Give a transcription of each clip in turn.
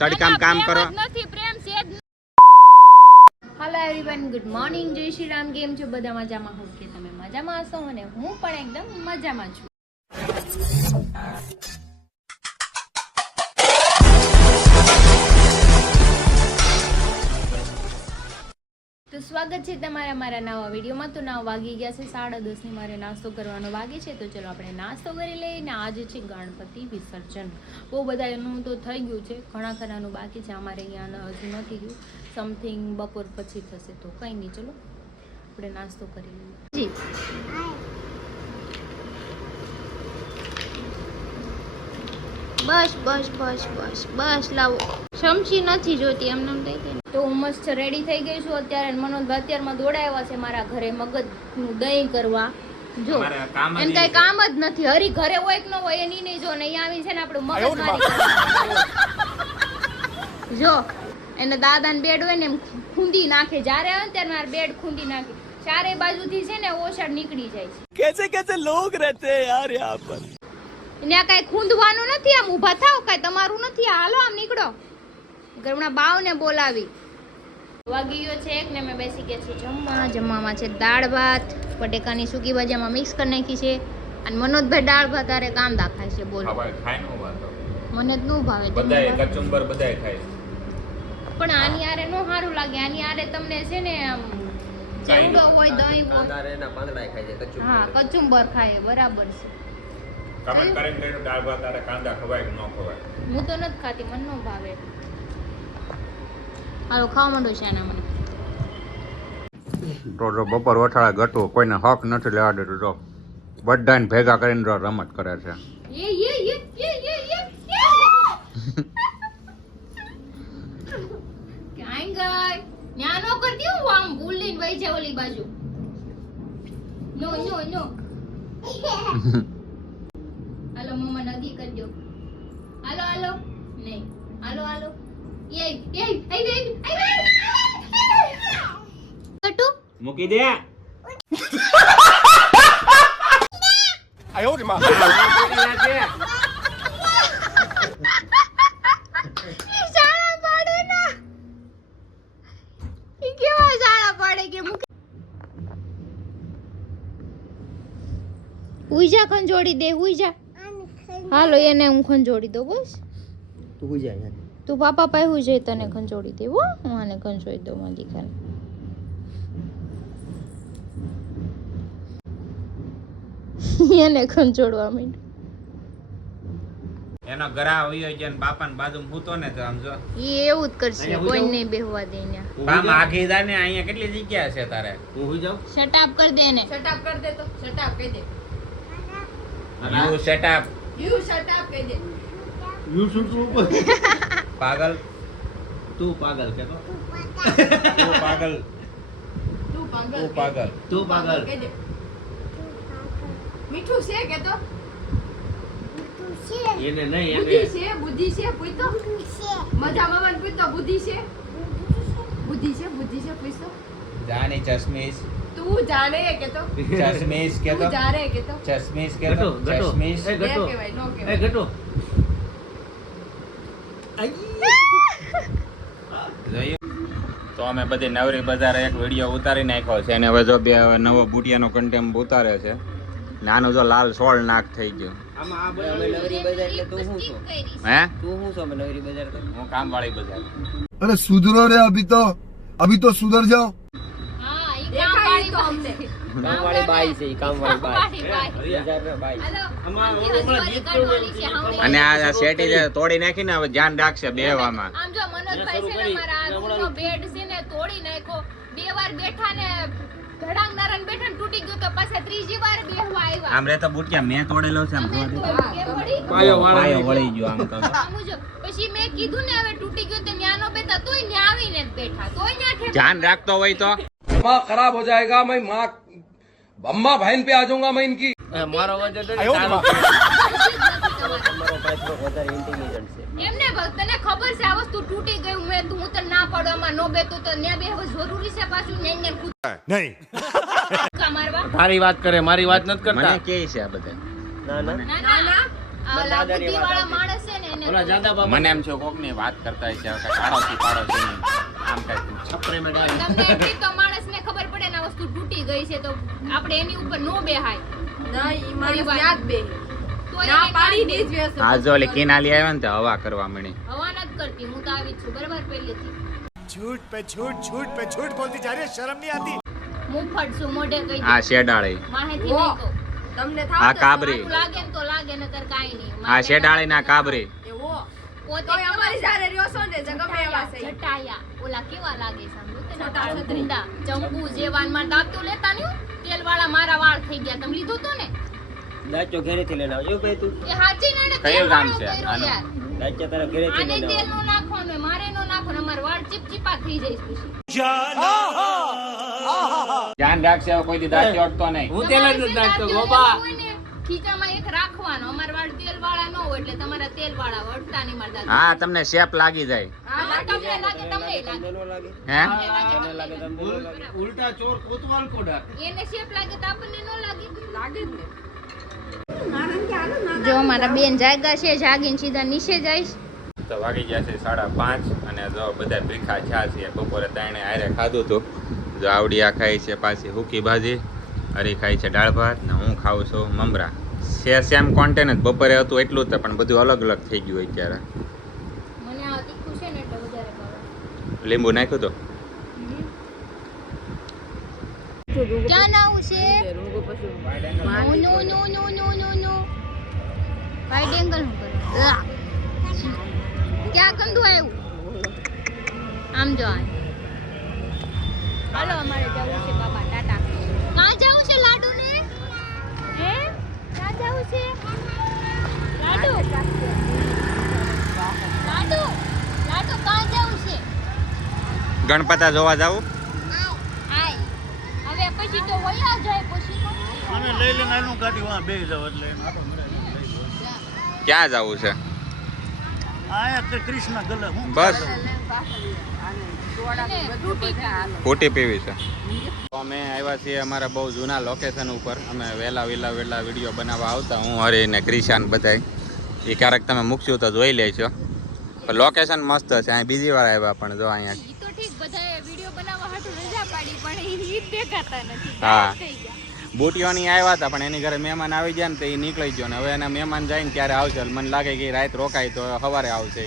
તડકામ કામ કરો નથી પ્રેમ છે જ. હેલો એવરીવન, ગુડ મોર્નિંગ, જય શ્રી રામ. કેમ છો બધા? મજામાં હો કે તમે મજામાં હશો અને હું પણ એકદમ મજામાં છું. તો સ્વાગત છે તમારા મારા નવા વિડીયોમાં. તો 9 વાગી ગયા છે, 10:30 મારે નાસ્તો કરવાનો વાગે છે. તો ચલો આપણે નાસ્તો કરી લઈએ. ને આજે છે ગણપતિ વિસર્જન. બહુ બધાનું તો થઈ ગયું છે, ઘણા ખરાનું બાકી છે. અમારે અહીંયા હજુ નથી ગયું, સમથિંગ બપોર પછી થશે. તો કંઈ નહીં, ચલો આપણે નાસ્તો કરી લઈએ. જી બસ બસ બસ બસ બસ લાવો. સમસી નથી જોતી એમને એમ થઈ ગઈ. તો હું મસ્ત રેડી થઈ ગઈ છું અત્યારે. મનોજભાઈ અત્યારમાં દોડાવ્યા છે મારા ઘરે મગજનું દહીં કરવા. જો એમ કઈ કામ જ નથી. હરી ઘરે હોય કે ન હોય એની નહીં જો. ને અહીંયા આવી છે ને આપણું મગજ મારી જો એને દાદાને બેડ હોય ને એમ ખૂંદી નાખે. જ્યારે આવે ત્યારે મારા બેડ ખૂંદી નાખે. ચારે બાજુથી છે ને ઓછાડ નીકળી જાય છે. कैसे कैसे लोग रहते हैं यार यहाँ पर. ત્યાં કઈ ખૂંદવાનું નથી. આમ ઊભા થાવ, કઈ તમારું નથી. હાલો આમ નીકળો. ઘરના બાવને બોલાવી. વાગી ગયો છે એક ને મેં બેસી ગયા છે જમવા. જમવામાં છે દાળ ભાત, બટેકાની સૂકી ભાજીમાં મિક્સ કરી નાખી છે. અને મનોજભાઈ દાળ ભાત આરે કાંદા ખાય છે. બોલો મને જ ન ભાવે. બધાય કચુંબર બધાય ખાય, પણ આની આરે નો સારું લાગે. આની આરે તમને છે ને આમ ચેવડો હોય, દહીં હોય. હા, કચુંબર ખાય, બરાબર છે. કમેન્ટ કરીને દાળ ભાત આરે કાંદા ખવાય કે ન ખવાય. હું તો નથી ખાતી, મને ન ભાવે. હાલો ખાવા માંડો છે આના મને. તો બપોર વઠાળા ગટું કોઈને હક નથી લેવા દેતું. તો બધાને ભેગા કરીને રમત કરે છે. ક્યાં ગઈ? ન્યા નો કરતી હું આમ ભૂલીને વઈ જા ઓલી બાજુ. નો નો નો. હાલો મમ્મા નદી કરજો. હાલો હાલો. નહીં હાલો હાલો. મૂકી દે. आयो रे माँ. ઉઈજા ખંજોડી દે. ઉઈજા. હાલો એને હું ખંજોડી દઉં. બસ तू हो जाए यार. તું પાપા પાસે હું જઈ તને ખંજોડી દેવો. હું આને ખંજોડી દઉં મારી દીકરાને. એને ખંજોડવા માંડ. એનો ગરા હોયો છે ને બાપાને બાજુમાં હૂતો ને તો આમ જો ઈ એવું જ કરશે. કોઈ નહીં બેહવા દે ને. બામ આખી દા ને અહીંયા કેટલી જગ્યા છે તારે? तू हो जाओ. શટ અપ કર દે ને. શટ અપ કર દે. તો શટ અપ કહી દે. You shut up. You shut up કહી દે. यू शुड ऊपर. પાગલ. तू पागल क्या तो. તું પાગલ. તું પાગલ. તું પાગલ. तू पागल. કહી દે. મીઠું છે કે તો ये नहीं બુદ્ધિ છે. બુદ્ધિ છે. પૂછતો મજા મામા ને પૂછતો બુદ્ધિ છે. બુદ્ધિ છે. બુદ્ધિ છે. પૂછતો જાની ચશ્મીશ. તું જાણે કે તો ચશ્મીશ કે તું તો જાણે કે તો ચશ્મીશ કે गटो તો गटो. ચશ્મીશ. ए गटो. કહેવાય નો ए કહેવાય. गटो. જોયું? તો અમે બધી નવરી બજાર એક વિડીયો ઉતારી નાખ્યો છે. અને હવે જો બે નવો બુટિયાનો કન્ટેન્ટ ઉતારે છે. નાનો જો લાલ સોળ નાક થઈ ગયો. આમાં આ બધા નવરી બજાર એટલે તું શું છો? હે તું શું છો નવરી બજાર તો? હું કામવાળી બજાર. अरे सुधरो रे अभी तो सुधर जाओ. હા ઈ કામવાળી તો અમને કામવાળી બાઈ છે, ઈ કામવાળી બાઈ. બાઈ. બજાર રે બાઈ. હાલો આમાં હજી ઓલો હજી ગીત કાઢવાની છે. હમણાં અને આ શેટી જે તોડી નાખીને હવે ધ્યાન રાખશે બેહવામાં. આમ જો મનોજભાઈ છે ને મારા આજનો બેડ છે ને તોડી નાખ્યો. 2 વાર બેઠા ને ધડાંગ નારાયણ બેઠા ને તૂટી ગયો. તો પાછા ત્રીજી વાર બેહવા આવ્યા. આમ રે તો બુટિયા મેં તોડેલો છે. આમ અમે જોવા દે. તો કેમ પડી? પાયો વાળો પાયો વળી ગયો આમ તો. આમ જો. પછી મેં કીધું ને હવે તૂટી ગયો તો ન્યાનો બેઠા તોય ન્યા આવીને જ બેઠા. તોય ન્યા ઠેક. ધ્યાન રાખતો હોય તો दिमाग खराब हो जाएगा. मैं माँ अम्मा बहन पे आ जाऊंगा मैं इनकी. મારો વજન તો આયો ચાલો. રે માँ. તમારો પાછો વધારે ઇન્ટેલિજન્ટ છે. એમને તને ખબર છે આ વસ્તુ તૂટી ગયું. મેં તું તને ના પાડવામાં નો બેતું તો ન્યા બેહવું જરૂરી છે. પાછું ન્યા ન્યા नहीं. કૂદકા મારવા. તારી વાત કરે, મારી વાત નથી કરતા. મને કે છે આ બધા. ના ના ના ના આ ઓલા બુદ્ધિવાળા માણસ છે ને ઓલા એને જાદા બાબા મને એમ છે કોકની વાત કરતા હશે કે કાળોથી પાડો છે નહીં. આમ કઈ છપરે માં ડાળી. તમને એટલી તો માણસને ખબર પડે ને આ વસ્તુ તૂટી ગઈ છે તો આપણે એની ઉપર નો બેહાય ના ઈ મારી મારી વાત. યાદ બે તો ના એને પાડી ના દે જ વ્યસ્ત આ જો ઓલી કિનાલી આવ્યા ને તો હવા કરવા મળી. હવા નથી કરતી હું તો આવી જ છું બરાબર પહેલેથી झूठ पे झूठ झूठ पे झूठ बोलती जा रही है, शर्म नहीं आती। મુફત છું મોઢે કહી આ શેડાળી, માહેથી ઓ, નહીં કહું તમને આ થાવ કાબરી, સારું લાગે ને તો લાગે નકર કાંઈ નહીં આ શેડાળી ના કાબરી. એવો પોતે તોય અમારી સાથે રહ્યો છો ને જે ગમે એવા છે જટાયા ઓલા કેવા લાગે સાંભળો તે છોટા ના છત્રી. ગુંડા ચંપુ જેવાન માં દાંતું લેતા ને તેલ વાળા મારા વાળ થઈ ગયા તમે લીધું તો ને દાચો ઘરેથી લઈને આવજો ભાઈ તું. એ હાચી નાડે કયું ગામ છે કર્યો આનું? યાર દાચા તારા ઘરેથી આને લઈને તેલ આવજો. નો નાખવાનો હોય, મારે નો નાખવાનો અમાર વાળ ચીપચીપા થઈ જાય પછી ધ્યાન રાખશે હવે કોઈ દી દાંત ચોટતો નહીં. હું તેલ જ નથી નાખતો બાબા. ખીચામાં એક રાખવાનો અમાર વાળ તેલ વાળા ન હોય એટલે તમારા તેલ વાળા વળતા નહીં મારતા હા તમને શેપ લાગી જાય. હા તમને લાગે તમને લાગે તમને નો લાગે? હે તમને લાગે તમને નો લાગે? उल्टा चोर कोतवाल को डर। એને શેપ લાગે તો આપણને ન લાગે લાગે જ ને જો મારા બેન જાગ્યા છે જાગીને સીધા નીચે જઈશ તો વાગી ગયા છે 5:30 અને જો બધા ભીખા છા છે. બપોરે ત્રણે હારે ખાધું હતું. જો આવડી આ ખાઈ છે પાછી હુકી ભાજી, હરી ખાઈ છે દાળ ભાત ને હું ખાઉં છું મમરા. સેમ કોન્ટેન્ટ જ બપોરે હતું એટલું જ પણ બધું અલગ અલગ થઈ ગયું અત્યારે. મને આ તીખું છે ને એટલે વધારે ભાવે લીંબુ નાખ્યું તો ક્યાં નાવું છે રોગો પછી નો નો નો નો નો નો વાઇડ એંગલ હું કરે ક્યાં ગંદુ આવ્યું આમ જો આ હાલો અમારે જવું છે બાબા ટાટા ક્યાં જવું છે લાડુ ને હે ક્યાં જવું છે લાડુ લાડુ લાડુ ક્યાં જવું છે ગણપતા જોવા જાવું. આય હવે પછી તો વયા જાય પછી અમે લઈ લઈને આનું ગાડી વहाँ બે જાવ એટલે ક્યાં જવું છે આયા તે કૃષ્ણ ગલે હું બસ ફ્રૂટી ફૂટી પીવી છે. તો અમે આવ્યા છીએ અમારા બહુ જૂના લોકેશન ઉપર. અમે વહેલા વિડીયો બનાવવા આવતા હું હરી ને ક્રિશાન બધાય. એ ક્યારેક તમે મૂકશું તો જોઈ લેજો. પણ લોકેશન મસ્ત છે. અહીં બીજી વાર આવ્યા પણ જો અહીંયા ઈ તો ઠીક બધાએ વિડિયો બનાવવા હાટુ રજા પાડી પણ ઈ દેખાતા નથી હા. થઈ ગયા બુટીઓની આવ્યા હતા પણ એની ઘરે મહેમાન આવી ગયા ને તો એ નીકળી ગયો ને હવે એના મહેમાન જાય ને ત્યારે આવશે. મને લાગે કે રાત રોકાય તો સવારે આવશે.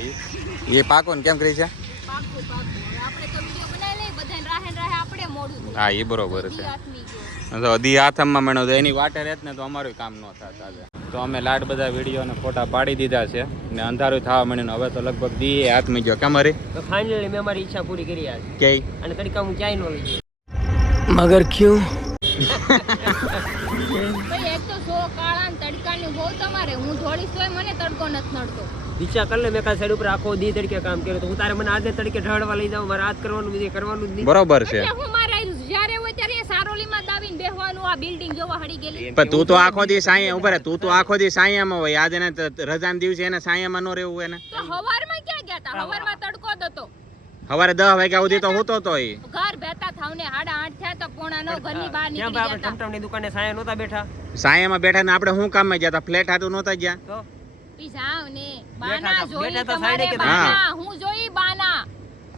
એ પાકો ને કેમ કરી છે? પાક્કું પાક્કું હવે આપણે તો વિડિયો બનાવી લઈએ બધાને રાહે આપણે મોડું થઈ હા એ બરોબર દી છે. હાથની ગયો તો દી હાથમાં મેળો તો એની વાટે રહેત ને તો અમારું કામ ન થાત આજે. તો અમે લાડ બધા વિડીયો અને ફોટા પાડી દીધા છે ને અંધારું થવા માંડ્યું. હવે તો લગભગ દી હાથમાં ગયો. કેમ હરી તો ફાઇનલી મેં મારી ઈચ્છા પૂરી કરી આજ. કે અને તડકા હું ક્યાંય ન લઈ ગયો. મગર ક્યું? ભાઈ એક તો સો કાળા ને તડકાની બહુ તમારે હું થોડીશ તોય મને તડકો નથી નડતો વિચાર કર લે મેં કાલ સાઈડ ઉપર આખો દી તડકે કામ કર્યું તો હું તારે મને આજે તડકે ઢળવા લઈ જાઉં. મારે આજ કરવાનું બીજે કરવાનું જ નહીં. બરોબર છે. એટલે હું મારે જ્યારે હોય ત્યારે સારોલીમાં દાબીને બેહવાનું આ બિલ્ડિંગ જોવા હળી ગયેલી પણ તું તો આખો દી સાયા ઉપર તું તો આખો દી સાયામાં હોય. આજ એને રજાના દિવસે એને સાયામાં ન રહેવું એને. તો હવારમાં ક્યાં ગયા તા હવારમાં તડકો જ હતો સવારે 10 વાગ્યા સુધી તો હોતો તો એ. ઘર બેઠા થાવને 8:30 થયા તો 9:45 ઘરની બહાર ક્યાં નીકળી ભાઈ આપણે ગયા ટમટમની દુકાને સાયા નહોતા બેઠા સાયામાં બેઠા ને આપણે શું કામમાં ગયા હતા? ફ્લેટ હાટું નહોતા ગયા. તો ઈ જાવ ને બાના બેઠા જોઈ તો તમારે સાઈડે કે બાના હું જોઈ બાના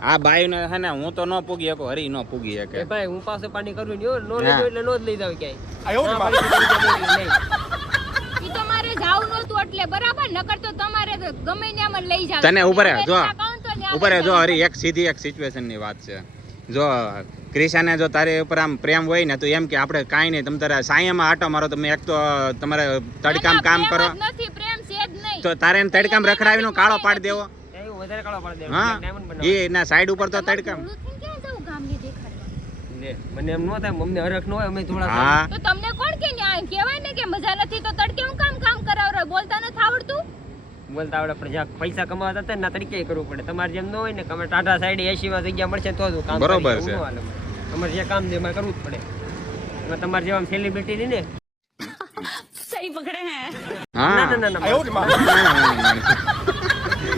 આ બાયુને હે ને હું તો ન પૂગી શકો, હરી ન પૂગી શકે. એ ભાઈ હું પાસે પાણી કરું ને નો લઈ હા. જાવ એટલે નો જ લઈ જાવ ક્યાંય. આયો ને ના પાડી તો લઈ જાવ ઈ તમારે જાવ નતું એટલે બરાબર નકર તો તમારે તો ગમે ત્યાંમાં લઈ જાવ તને ઉભા રહે, જો. ઉપર ઉપર જો હરી એક સીધી એક સિચ્યુએશન ની વાત છે. જો ક્રિશાને જો તારે ઉપર આમ પ્રેમ હોય ને તો એમ કે આપણે કાંઈ નહીં તમે તારા સાયામાં આટો મારો. તમે એક તો તમારે તડકામ કામ કરો નથી પ્રેમ છે જ નહીં તો તારે એને તડકામ રખડાવીને કાળો પાડી દેવો. એવું વધારે કાળો પાડી દેવાનો. હા ડાયમંડ બનાવો. એ ના સાઈડ ઉપર તો તડકામ. ભૂલું થઈને ક્યાં જાવ ગામની દેખાડવા લે, મને એમ નો થાય અમને હરખ નો હોય અમે થોડા હા તો તમને કોણ કે ન્યાય કહેવાય ને કે મજા નથી તો તડકે હું કામ કરાવરો બોલતા નથી આવડતું બોલતા આવડે પણ જ્યાં પૈસા કમાવા જતા ને તરીકે કરવું પડે. તમારે જેમ ન હોય ને કે અમે ટાટા સાઈડ 80 માં જગ્યા મળશે તો જ કામ બરોબર કરીએ. છે. એવું ન હાલે. તમારે જે કામ છે એમાં કરવું જ પડે. એમાં તમારે જેવા સેલિબ્રિટી ની ને હા ના. आयो ने माँ।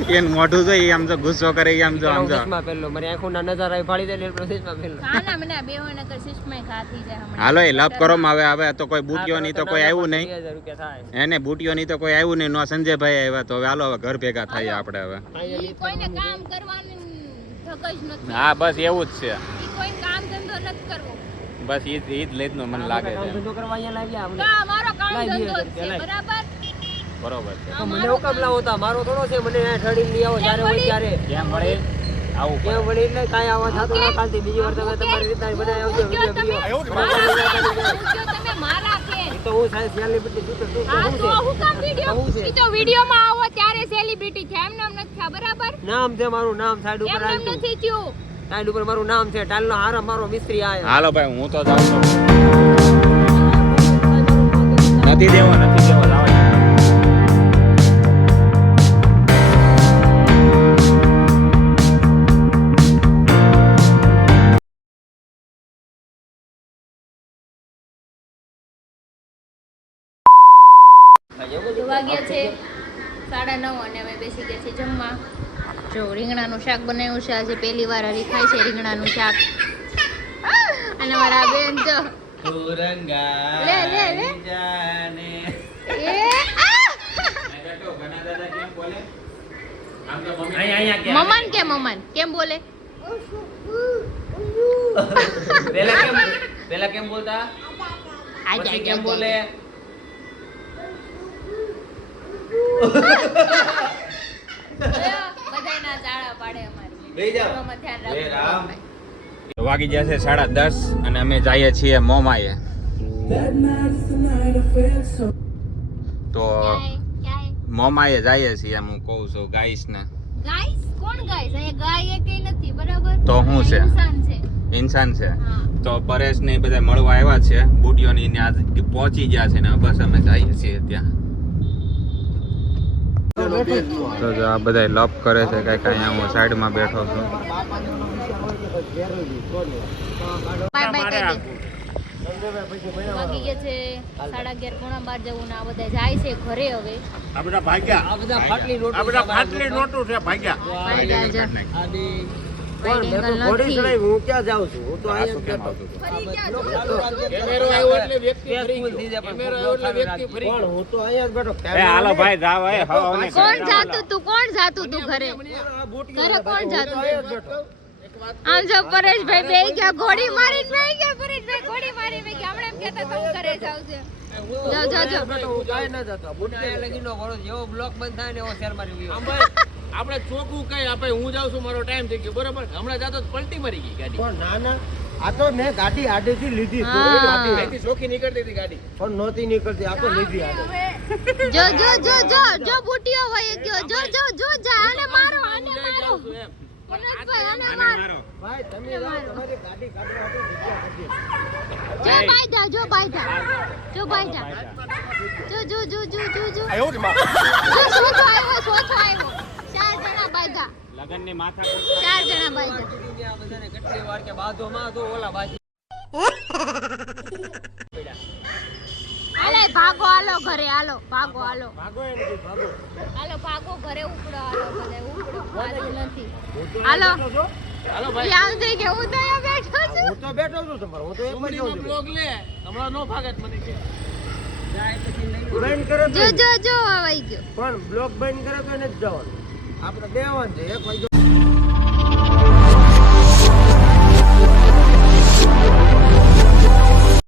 એને મોઢું જોઈ આમ તો ગુસ્સો કરે આમ જો આમ જો ચશ્મા પહેરલો મારી આંખોના નજારા ફાડી દે એટલે ચશ્મા પહેરલો કાના મને બે હોય નકર સિસ્ટમાં ખા થઈ જાય હમણાં. હાલો એ લપ કરો માં હવે તો કોઈ બુટીઓ ની તો કોઈ આવ્યું નહીં 2000 રૂપિયા થાય એને બુટીઓ ની તો કોઈ આવ્યું નહીં નો સંજયભાઈ આવ્યા તો હવે હાલો હવે ઘર ભેગા થાય આપણે હવે ઈ કોઈને કામ કરવાની ધગજ નથી. હા બસ એવું જ છે ઈ કોઈ કામ ધંધો નથી કરવો. બસ ઈ જ લેજનો મને લાગે છે ધંધો કરવા અહીંયા લાવ્યા અમને. કા મારો કામ લાઈ ધંધો જ દઈએ, છે લાઈ. બરાબર. બરોબર છે તો મને હુકમ લાવો તા મારો થોડો છે મને અહીંયા ઠડીને લઈ આવો જ્યારે હોય ત્યારે કેમ મળે આવું કેમ વળી એટલે કાંઈ આવા થતું ના કાલથી બીજી વાર તમે તમારી રીતના બધા આવજો કયો તમે વિડીયો કયો તમે મારા કે તો હું સાહેબ સેલિબ્રિટી છું તો શું આ શું તો છે હું કામ વિડિયો આવું છે. ઈ તો વિડિયોમાં આવો ત્યારે સેલિબ્રિટી છે એમ નામ નથી થયા બરાબર નામ છે મારું નામ સાઈડ એમ ઉપર નામ આવતું નથી થયું. સાઈડ ઉપર મારું નામ છે ટાલનો હારા મારો મિસ્ત્રી આયો હાલો ભાઈ હું તો જાઉં છું નથી દેવો લાવો તો વાગ્યા છે 9:30 અને અમે બેસી ગયા છે જમવા. જો રીંગણાનું શાક બનાવ્યું છે આજે પહેલી વાર હરી ખાય છે રીંગણાનું શાક. અને મારા બેન જો લે લે લે એ મમન કેમ બોલે પેલા કેમ બોલતા આજા કેમ બોલે બધાયના ચાળા પાડે અમારી ઘરમાં ધ્યાન રાખવું. વાગી જશે 10:30 અને અમે જઈએ છીએ મોમાએ તો મોમાએ જઈએ છીએ એમ હું કહું છું ગાઈસ ને ગાઈસ કોણ ગાઈસ અહીંયા ગાય એકેય નથી બરાબર તો શું છે? ઇન્સાન છે. ઇન્સાન છે હા. તો પરેશ ને બધા મળવા આવ્યા છે બુટીઓની ને આજ પહોંચી ગયા છે ને બસ અમે જઈએ છીએ ત્યાં તો જો આ બધા લપ કરે છે કઈ કઈ હું સાઈડમાં બેઠો છું બાય બાય કહી દે. વાગી ગયા છે 11:30 પોણા 12 જેવું ને આ બધા જાય છે ઘરે હવે. આ બધા ભાગ્યા આ બધા ફાટલી નોટો આ બધા ફાટલી નોટું છે ભાગ્યા ભાગ્યા છે. આની Right angle ઘોડી નથી. ચડાવી હું ક્યાં જાઉં છું હું તો અહીંયા જ બેઠો કેમેરો આવ્યો એટલે વ્યક્તિ ફરી ફરી ગયો કેમેરો આવ્યો એટલે વ્યક્તિ ફરી પણ હું તો અહીંયા જ બેઠો હાલો ભાઈ જાવ કોણ જાતું તું ઘરે ઘરે કોણ જાતું આમ જો પરેશભાઈ બેહી ગયા ઘોડી મારીને બેહી ગયા પરેશભાઈ ઘોડી મારી બેહી ગયા હમણાં એમ કહેતા હતા હું ઘરે જાઉં છું જો હું કાંઈ ના જતો બુટિયા લગીનો ઘોડો જેવો બ્લોક બંધ થાય ને એવો શેર મારી ગયો આપણે ચોખ્ખું કઈ આપણે હું જાઉં છું મારો ટાઈમ થઈ ગયો બરોબર હમણાં જાતો તો પલટી મારી ગઈ ગાડી પણ ના ના આ તો મેં ગાડી આડેથી લીધી હા. અહીંથી ચોખ્ખી નીકળતી હતી ગાડી પણ નહોતી નીકળતી આ તો લીધી આડે જો બુટીઓ વહી ગયો જો જા આને મારો પરેશભાઈ આને મારો ભાઈ તમે જાઓ તમારી ગાડી કાઢવા માટે જગ્યા જો બાઈજા જો આવ્યો જ માં સોચો આવ્યો 4 જણા બાઈજા લગન ની માથા 4 જણા બાઈજા આ બધાને કેટલી વાર કે બાધો માં તો ઓલા બાજી હાલે ભાગો હાલો ઘરે હાલો ભાગો હાલો ભાગો એમ ભાગો હાલો ભાગો ઘરે ઉપડો હાલો બધે ઉપડો હાલું નથી હાલો હાલો ભાઈ યાદ થઈ કે હું તો અહીંયા બેઠો છું હું તો બેઠો છું તમારો હું તો એક જ સુમરીનો છું બ્લોગ લે હમણાં નો ભાગત મને કે બંધ કરે તો જો આવાઈ ગયો પણ બ્લોક બંધ કરે તો એને જ જવાનું આપણે બેવાનું છે 1 વાગ્યો